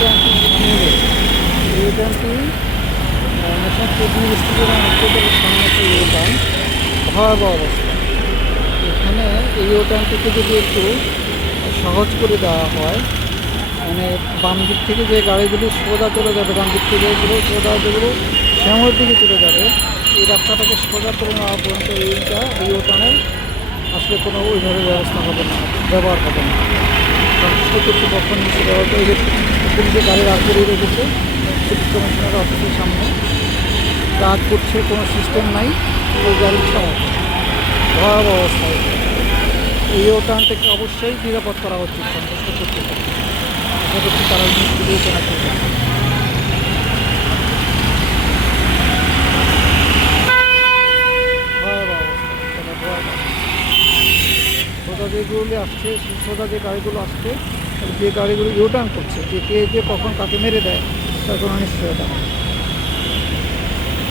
ট্যাঙ্কির সামনে এই ট্যাঙ্কি ন্যাশনাল ফুড ইউনিভার্সিটির হসপিটালের সামনে একটা ইউ ট্যাঙ্ক, ভয়াবহ অবস্থা। এখানে এই ইউ ট্যাঙ্কটিকে যদি একটু সহজ করে দেওয়া হয়, মানে বাম দিক থেকে যে গাড়িগুলি সোজা চলে যাবে, ডান দিক থেকে যেগুলো সোজা যেগুলো শ্যামলের দিকে চলে যাবে, এই রাস্তাটাকে সোজা করে নেওয়া পর্যন্ত এই ওটানের আসলে কোনো ওইভাবে ব্যবস্থা হবে না, ব্যবহার হবে না। কারণ কর্তৃপক্ষ নিচে ব্যবহার করে যে পুলিশে গাড়ি রাত করে রেখেছে সিটি কমিশনার অফিসের সামনে, কাজ করছে, কোনো সিস্টেম নাই, ওই গাড়ির ছাড়া ভয়াবহ অবস্থায়। এই ওটানটাকে অবশ্যই নিরাপদ করা উচিত সন্তুষ্ট কর্তৃপক্ষ, আশা করছি তারা বিবেচনা করবে। ভয়াবহ অবস্থা, ভয়াবহ। সোজা যেগুলো আসছে, সোজা যে গাড়িগুলো আসছে, যে গাড়িগুলো ইউটার্ন করছে, যে কে যে কখন কাকে মেরে দেয় তার কোনো নিশ্চয়তা নেই।